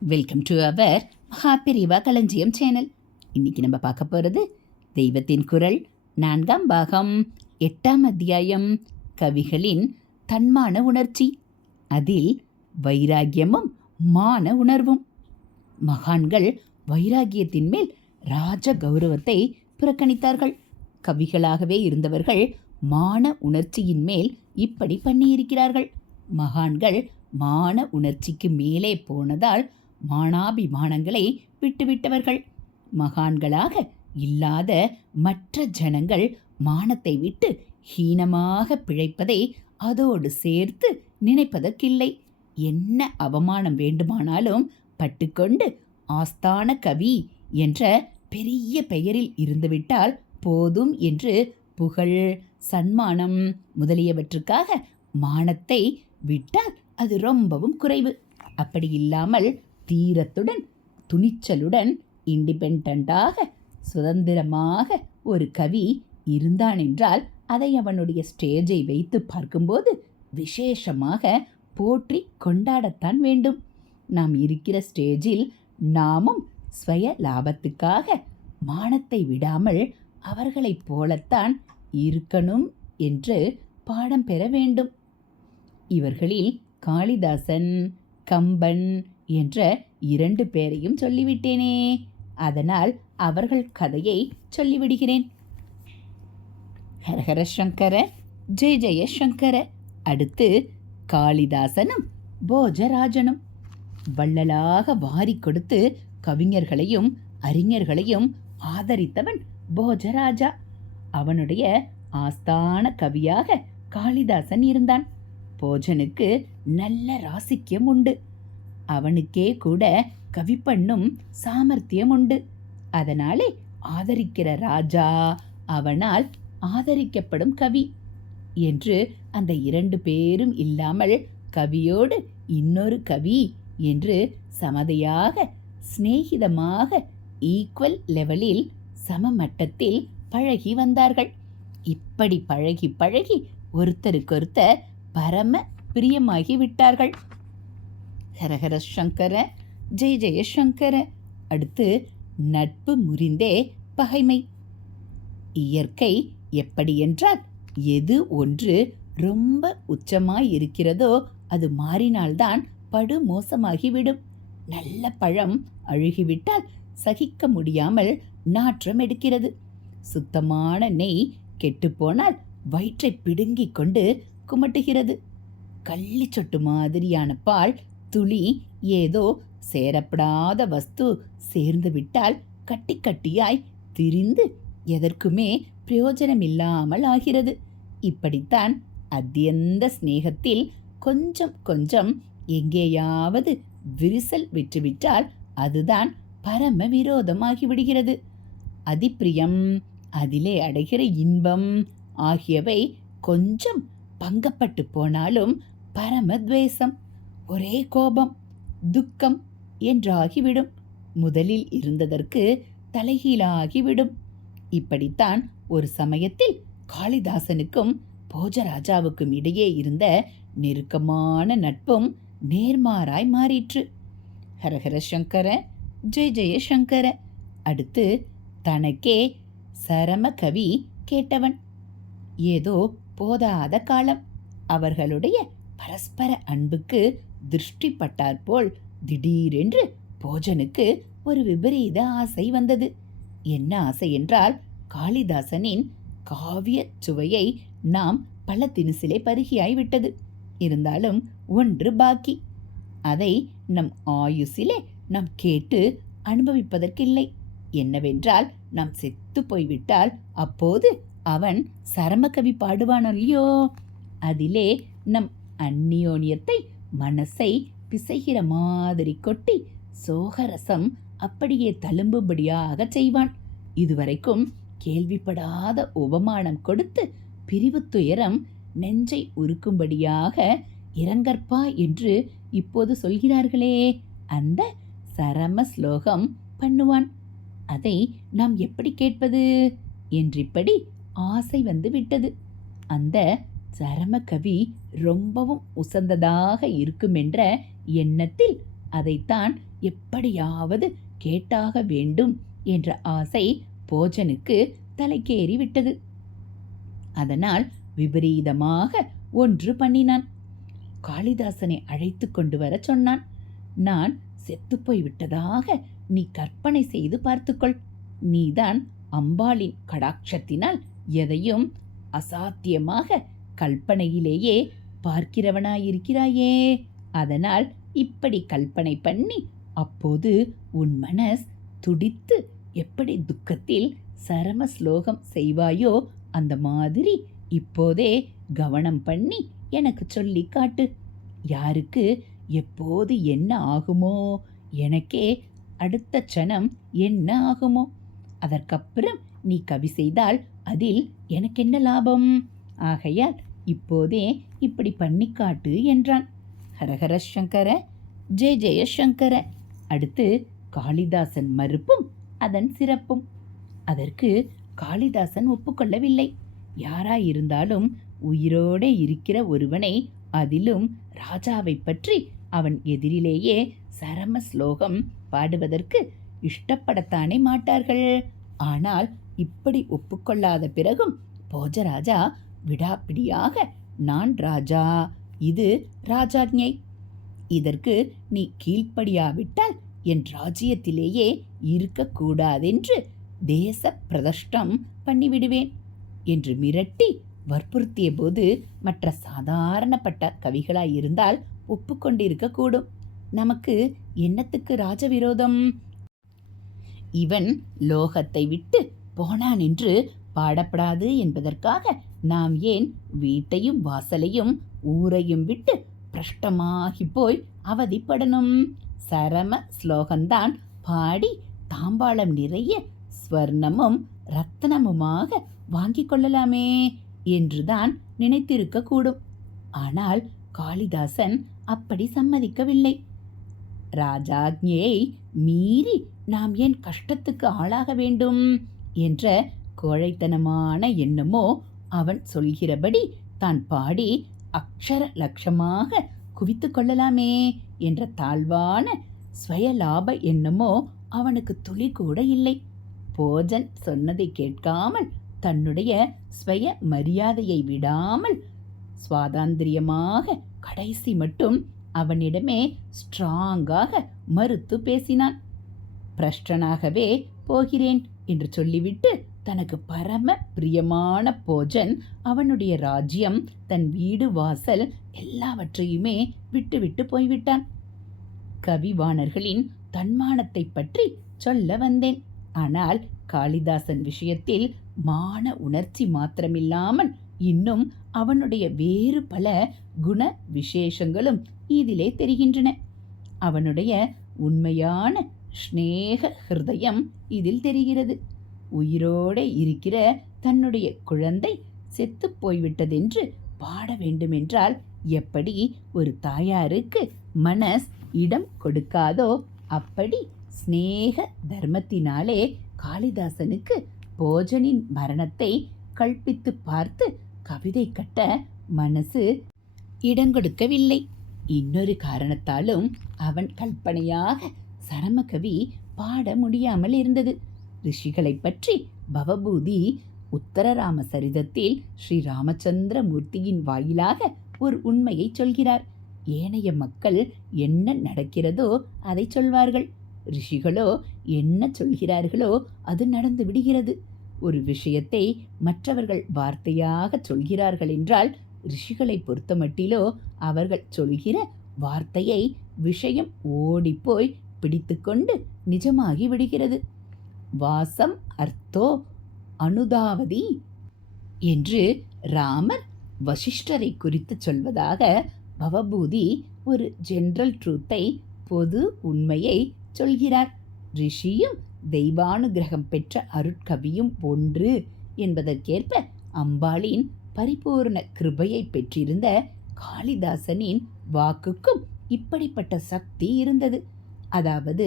Welcome to our Mahaperiyava களஞ்சியம் channel இன்றைக்கி நம்ம பார்க்க போகிறது தெய்வத்தின் குரல். நான்காம் பாகம் எட்டாம் அத்தியாயம் கவிகளின் தன்மான உணர்ச்சி. அதில் வைராகியமும் மான உணர்வும். மகான்கள் வைராகியத்தின் மேல் ராஜ கௌரவத்தை புறக்கணித்தார்கள். கவிகளாகவே இருந்தவர்கள் மான உணர்ச்சியின் மேல் இப்படி பண்ணியிருக்கிறார்கள். மகான்கள் மான உணர்ச்சிக்கு மேலே போனதால் மானாபிமானங்களை விட்டுவிட்டவர்கள். மகான்களாக இல்லாத மற்ற ஜனங்கள் மானத்தை விட்டு ஹீனமாக பிழைப்பதை அதோடு சேர்த்து நினைப்பதற்கில்லை. என்ன அவமானம் வேண்டுமானாலும் பட்டுக்கொண்டு ஆஸ்தான கவி என்ற பெரிய பெயரில் இருந்துவிட்டால் போதும் என்று புகழ் சன்மானம் முதலியவற்றுக்காக மானத்தை விட்டால் அது ரொம்பவும் குறைவு. அப்படி இல்லாமல் தீரத்துடன் துணிச்சலுடன் இண்டிபெண்டாக சுதந்திரமாக ஒரு கவி இருந்தான் என்றால் அதை அவனுடைய ஸ்டேஜை வைத்து பார்க்கும்போது விசேஷமாக போற்றி கொண்டாடத்தான் வேண்டும். நாம் இருக்கிற ஸ்டேஜில் நாமும் ஸ்வய லாபத்துக்காக மானத்தை விடாமல் அவர்களைப் போலத்தான் இருக்கணும் என்று பாடம் பெற வேண்டும். இவர்களில் காளிதாசன் கம்பன் என்ற இரண்டு பேரையும் சொல்லிவிட்டேனே. அதனால் அவர்கள் கதையை சொல்லிவிடுகிறேன். ஹரஹர சங்கர ஜெய ஜெய சங்கர. அடுத்து காளிதாசனும் போஜராஜனும். வள்ளலாக வாரி கொடுத்து கவிஞர்களையும் அறிஞர்களையும் ஆதரித்தவன் போஜராஜா. அவனுடைய ஆஸ்தான கவியாக காளிதாசன் இருந்தான். போஜனுக்கு நல்ல ராசிக்கியம் உண்டு. அவனுக்கே கூட கவி பண்ணும் சாமர்த்தியம் உண்டு அதனாலே ஆதரிக்கிற ராஜா அவனால் ஆதரிக்கப்படும் கவி என்று அந்த இரண்டு பேரும் இல்லாமல் கவியோடு இன்னொரு கவி என்று சமதையாக சிநேகிதமாக ஈக்குவல் லெவலில் சமமட்டத்தில் பழகி வந்தார்கள். இப்படி பழகி பழகி ஒருத்தருக்கொருத்தர் பரம பிரியமாகி விட்டார்கள். ஹரஹர சங்கர ஜெய ஜெய சங்கர. அடுத்து நட்பு முறிந்தே பகைமை. இயற்கை எப்படி என்றால் எது ஒன்று ரொம்ப உச்சமாய் இருக்கிறதோ அது மாறினால்தான் படு மோசமாகிவிடும். நல்ல பழம் அழுகிவிட்டால் சகிக்க முடியாமல் நாற்றம் எடுக்கிறது. சுத்தமான நெய் கெட்டுப்போனால் வயிற்றை பிடுங்கிக் கொண்டு குமட்டுகிறது. கள்ளி சொட்டு மாதிரியான பால் துளி ஏதோ சேரப்படாத வஸ்து சேர்ந்து விட்டால் கட்டி கட்டியாய் திரிந்து எதற்குமே பிரயோஜனமில்லாமல் ஆகிறது. இப்படித்தான் அத்தியந்த சிநேகத்தில் கொஞ்சம் கொஞ்சம் எங்கேயாவது விரிசல் விட்டுவிட்டால் அதுதான் பரம விரோதமாகி விடுகிறது அதிப்பிரியம் அதிலே அடைகிற இன்பம் ஆகியவை கொஞ்சம் பங்கப்பட்டு போனாலும் பரமத்வேஷம் ஒரே கோபம் துக்கம் என்றாகிவிடும். முதலில் இருந்ததற்கு தலைகீழாகிவிடும். இப்படித்தான் ஒரு சமயத்தில் காளிதாசனுக்கும் போஜராஜாவுக்கும் இடையே இருந்த நெருக்கமான நட்பும் நேர்மாறாய் மாறிற்று. ஹரஹர சங்கர ஜெய ஜெய சங்கர அடுத்து தனக்கே சரம கவி கேட்டவன். ஏதோ போதாத காலம் அவர்களுடைய பரஸ்பர அன்புக்கு திருஷ்டி பட்டாற்போல் திடீரென்று போஜனுக்கு ஒரு விபரீத ஆசை வந்தது. என்ன ஆசை என்றால் காளிதாசனின் காவிய சுவையை நாம் பல தினுசிலே பருகியாய் விட்டது இருந்தாலும் ஒன்று பாக்கி. அதை நம் ஆயுசிலே நாம் கேட்டு அனுபவிப்பதற்கில்லை. என்னவென்றால் நாம் செத்து போய்விட்டால் அப்போது அவன் சரமகவி பாடுவானோ? இல்லையோ அதிலே நம் அந்நியோனியத்தை மனசை பிசைகிற மாதிரி கொட்டி சோகரசம் அப்படியே தழும்பும்படியாக செய்வான். இதுவரைக்கும் கேள்விப்படாத உபமானம் கொடுத்து பிரிவு துயரம் நெஞ்சை உருக்கும்படியாக இரங்கற்பா என்று இப்போது சொல்கிறார்களே அந்த சரம ஸ்லோகம் பண்ணுவான். அதை நாம் எப்படி கேட்பது? என்றிப்படி ஆசை வந்து விட்டது. அந்த சரமகவி ரொம்பவும் உசந்ததாக இருக்குமென்ற எண்ணத்தில் அதைத்தான் எப்படியாவது கேட்டாக வேண்டும் என்ற ஆசை போஜனுக்கு தலைக்கேறி விட்டது அதனால் விபரீதமாக ஒன்று பண்ணினான். காளிதாசனை அழைத்து கொண்டு வர சொன்னான். நான் செத்துப்போய் விட்டதாக நீ கற்பனை செய்து பார்த்துக்கொள். நீதான் அம்பாளின் கடாட்சத்தினால் எதையும் அசாத்தியமாக கல்பனையிலேயே பார்க்கிறவனாயிருக்கிறாயே. அதனால் இப்படி கல்பனை பண்ணி அப்போது உன் மனஸ் துடித்து எப்படி துக்கத்தில் சரம ஸ்லோகம் செய்வாயோ அந்த மாதிரி இப்போதே கவனம் பண்ணி எனக்கு சொல்லி காட்டு. யாருக்கு எப்போது என்ன ஆகுமோ எனக்கே அடுத்த க்ஷணம் என்ன ஆகுமோ அதற்கப்புறம் நீ கவி செய்தால் அதில் எனக்கு என்ன லாபம்? ஆகையால் இப்போதே இப்படி பண்ணிக்காட்டு என்றான். ஹரஹர சங்கர ஜெய ஜெய சங்கர. அடுத்து காளிதாசன் மறுப்பும் அதன் சிறப்பும். அதற்கு காளிதாசன் ஒப்புக்கொள்ளவில்லை. யாராயிருந்தாலும் உயிரோடே இருக்கிற ஒருவனை அதிலும் ராஜாவை பற்றி அவன் எதிரிலேயே சரம ஸ்லோகம் பாடுவதற்கு இஷ்டப்படத்தானே மாட்டார்கள். ஆனால் இப்படி ஒப்புக்கொள்ளாத பிறகும் போஜராஜா விடாப்பிடியாக நான் ராஜா இது ராஜாஜ்ஞை. இதற்கு நீ கீழ்ப்படியாவிட்டால் என் ராஜ்யத்திலேயே இருக்கக்கூடாதென்று தேச பிரதஷ்டம் பண்ணிவிடுவேன் என்று மிரட்டி வற்புறுத்திய போது மற்ற சாதாரணப்பட்ட கவிகளாயிருந்தால் ஒப்புக்கொண்டிருக்கக்கூடும் நமக்கு என்னத்துக்கு ராஜவிரோதம்? இவன் லோகத்தை விட்டு போனான் என்று பாடப்படாது என்பதற்காக நாம் ஏன் வீட்டையும் வாசலையும் ஊரையும் விட்டு பிரஷ்டமாகி போய் அவதிப்படணும்? சரம ஸ்லோகந்தான் பாடி தாம்பாளம் நிறைய ஸ்வர்ணமும் ரத்தனமுமாக வாங்கிக் கொள்ளலாமே என்றுதான் நினைத்திருக்க கூடும். ஆனால் காளிதாசன் அப்படி சம்மதிக்கவில்லை. ராஜாஜ்ஞையை மீறி நாம் ஏன் கஷ்டத்துக்கு ஆளாக வேண்டும்? என்ற கோழைத்தனமான எண்ணமோ அவன் சொல்கிறபடி தான் பாடி அக்ஷர லட்சமாக குவித்து கொள்ளலாமே என்ற தாழ்வான ஸ்வயலாப எண்ணமோ அவனுக்கு துளி கூட இல்லை. போஜன் சொன்னதை கேட்காமல் தன்னுடைய ஸ்வய மரியாதையை விடாமல் சுவாதாந்திரியமாக கடைசி மட்டும் அவனிடமே ஸ்ட்ராங்காக மறுத்து பேசினான். பிரஷ்டனாகவே போகிறேன் என்று சொல்லிவிட்டு தனக்கு பரம பிரியமான போஜன் அவனுடைய ராஜ்யம் தன் வீடு வாசல் எல்லாவற்றையுமே விட்டுவிட்டு போய்விட்டான். கவிவாணர்களின் தன்மானத்தை பற்றி சொல்ல வந்தேன். ஆனால் காளிதாசன் விஷயத்தில் மான உணர்ச்சி மாத்திரமில்லாமல் இன்னும் அவனுடைய வேறு பல குண விசேஷங்களும் இதிலே தெரிகின்றன. அவனுடைய உண்மையான ஸ்நேக ஹிருதயம் இதில் தெரிகிறது. உயிரோடு இருக்கிற தன்னுடைய குழந்தை செத்துப் போய்விட்டதென்று பாட வேண்டுமென்றால் எப்படி ஒரு தாயாருக்கு மனஸ் இடம் கொடுக்காதோ அப்படி ஸ்நேக தர்மத்தினாலே காளிதாசனுக்கு போஜனின் மரணத்தை கல்பித்து பார்த்து கவிதை கட்ட மனசு இடங்கொடுக்கவில்லை இன்னொரு காரணத்தாலும் அவன் கற்பனையாக சரமகவி பாட முடியாமல் இருந்தது. ரிஷிகளை பற்றி பவபூதி உத்தரராம சரிதத்தில் ஸ்ரீ ராமச்சந்திர மூர்த்தியின் வாயிலாக ஒரு உண்மையை சொல்கிறார். ஏனைய மக்கள் என்ன நடக்கிறதோ அதை சொல்வார்கள். ரிஷிகளோ என்ன சொல்கிறார்களோ அது நடந்து விடுகிறது. ஒரு விஷயத்தை மற்றவர்கள் வார்த்தையாக சொல்கிறார்கள் என்றால் ரிஷிகளை பொறுத்தமட்டிலோ அவர்கள் சொல்கிற வார்த்தையை விஷயம் ஓடிப்போய் பிடித்துக்கொண்டு நிஜமாகி விடுகிறது. வாசம் அர்த்தோ அனுதாவதி என்று ராமர் வசிஷ்டரை குறித்து சொல்வதாக பவபூதி ஒரு ஜென்ரல் ட்ரூத்தை பொது உண்மையை சொல்கிறார். ரிஷியும் தெய்வானுகிரகம் பெற்ற அருட்கவியும் ஒன்று என்பதற்கேற்ப அம்பாளின் பரிபூர்ண கிருபையை பெற்றிருந்த காளிதாசனின் வாக்குக்கும் இப்படிப்பட்ட சக்தி இருந்தது. அதாவது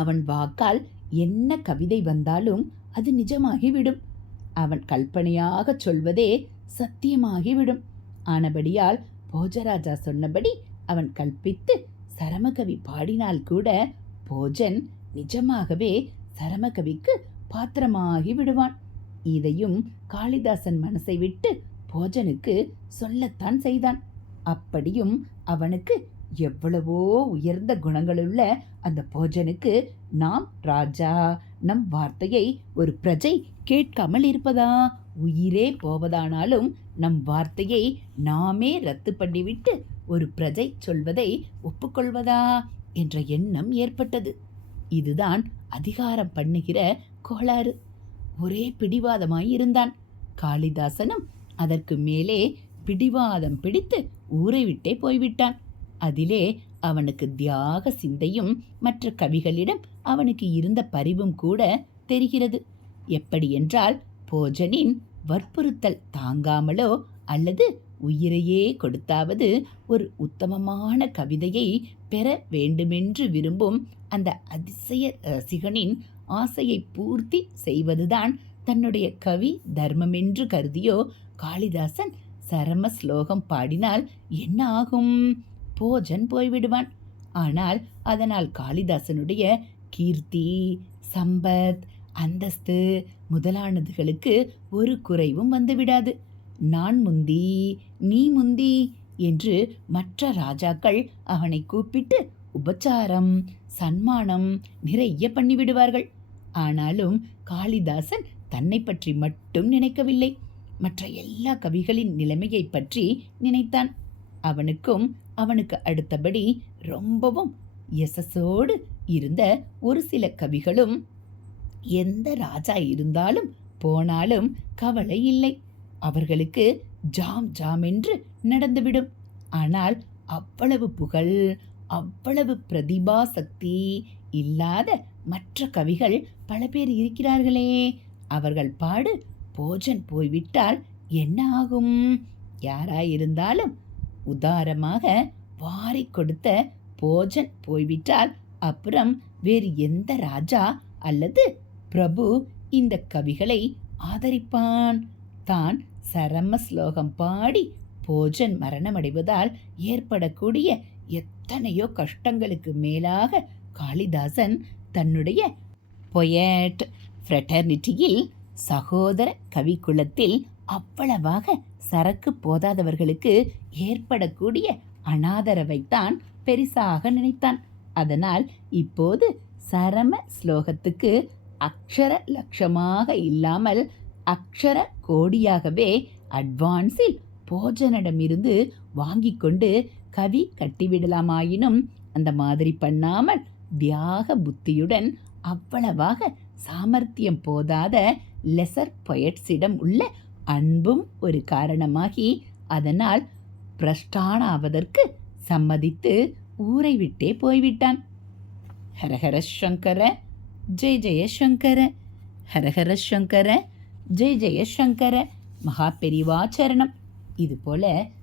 அவன் வாக்கால் என்ன கவிதை வந்தாலும் அது நிஜமாகிவிடும். அவன் கற்பனையாக சொல்வதே சத்தியமாகிவிடும். ஆனபடியால் போஜராஜா சொன்னபடி அவன் கல்பித்து சரமகவி பாடினால் கூட போஜன் நிஜமாகவே சரமகவிக்கு பாத்திரமாகி விடுவான் இதையும் காளிதாசன் மனசை விட்டு போஜனுக்கு சொல்லத்தான் செய்தான். அப்படியும் அவனுக்கு எவ்வளவோ உயர்ந்த குணங்களுள்ள அந்த போஜனுக்கு நாம் ராஜா நம் வார்த்தையை ஒரு பிரஜை கேட்காமல் இருப்பதா? உயிரே போவதானாலும் நம் வார்த்தையை நாமே ரத்து பண்ணிவிட்டு ஒரு பிரஜை சொல்வதை ஒப்புக்கொள்வதா? என்ற எண்ணம் ஏற்பட்டது. இதுதான் அதிகாரம் பண்ணுகிற கோளாறு. ஒரே பிடிவாதமாய் இருந்தான் காளிதாசனும் அதற்கு மேலே பிடிவாதம் பிடித்து ஊரை விட்டே போய்விட்டான். அதிலே அவனுக்கு தியாக சிந்தையும் மற்ற கவிகளிடம் அவனுக்கு இருந்த பரிவும் கூட தெரிகிறது. எப்படியென்றால் போஜனின் வற்புறுத்தல் தாங்காமலோ அல்லது உயிரையே கொடுத்தாவது ஒரு உத்தமமான கவிதையை பெற வேண்டுமென்று விரும்பும் அந்த அதிசய ரசிகனின் ஆசையை பூர்த்தி செய்வதுதான் தன்னுடைய கவி தர்மமென்று கருதியோ காளிதாசன் சரம ஸ்லோகம் பாடினால் என்ன ஆகும்? போஜன் போய்விடுவான். ஆனால் அதனால் காளிதாசனுடைய கீர்த்தி சம்பத் அந்தஸ்து முதலானதுகளுக்கு ஒரு குறைவும் வந்துவிடாது. நான் முந்தி நீ முந்தி என்று மற்ற ராஜாக்கள் அவனை கூப்பிட்டு உபச்சாரம் சன்மானம் நிறைய பண்ணிவிடுவார்கள். ஆனாலும் காளிதாசன் தன்னை பற்றி மட்டும் நினைக்கவில்லை. மற்ற எல்லா கவிகளின் நிலைமையை பற்றி நினைத்தான். அவனுக்கும் அவனுக்கு அடுத்தபடி ரொம்பவும் எசஸோடு இருந்த ஒரு சில கவிகளும் எந்த ராஜா இருந்தாலும் போனாலும் கவலை இல்லை. அவர்களுக்கு ஜாம் ஜாம் என்று நடந்துவிடும். ஆனால் அவ்வளவு புகழ் அவ்வளவு பிரதிபா சக்தி இல்லாத மற்ற கவிகள் பல பேர் இருக்கிறார்களே. அவர்கள் பாடு போஜன் போய்விட்டால் என்ன ஆகும்? யாராயிருந்தாலும் உதாரமாக வாரி கொடுத்த போஜன் போய்விட்டால் அப்புறம் வேறு எந்த ராஜா அல்லது பிரபு இந்த கவிகளை ஆதரிப்பான்? தான் சரம ஸ்லோகம் பாடி போஜன் மரணமடைவதால் ஏற்படக்கூடிய எத்தனையோ கஷ்டங்களுக்கு மேலாக காளிதாசன் தன்னுடைய பொயட் ஃப்ரெட்டர்னிட்டியில் சகோதர கவிக்குலத்தில் அவ்வளவாக சரக்கு போதாதவர்களுக்கு ஏற்படக்கூடிய அனாதரவைத்தான் பெரிசாக நினைத்தான். அதனால் இப்போது சரம ஸ்லோகத்துக்கு அக்ஷர லட்சமாக இல்லாமல் அக்ஷர கோடியாகவே அட்வான்ஸில் போஜனிடமிருந்து வாங்கி கொண்டு கவி கட்டிவிடலாமாயினும் அந்த மாதிரி பண்ணாமல் தியாக புத்தியுடன் அவ்வளவாக சாமர்த்தியம் போதாத லெசர் பொயட்ஸிடம் உள்ள அன்பும் ஒரு காரணமாகி அதனால் பிரஷ்டானாவதற்கு சம்மதித்து ஊரை விட்டே போய்விட்டான். ஹரஹர சங்கர ஜெய ஜெயசங்கர ஹரஹர சங்கர ஜெய ஜெயசங்கர மகா பெரிவாச்சரணம் இதுபோல்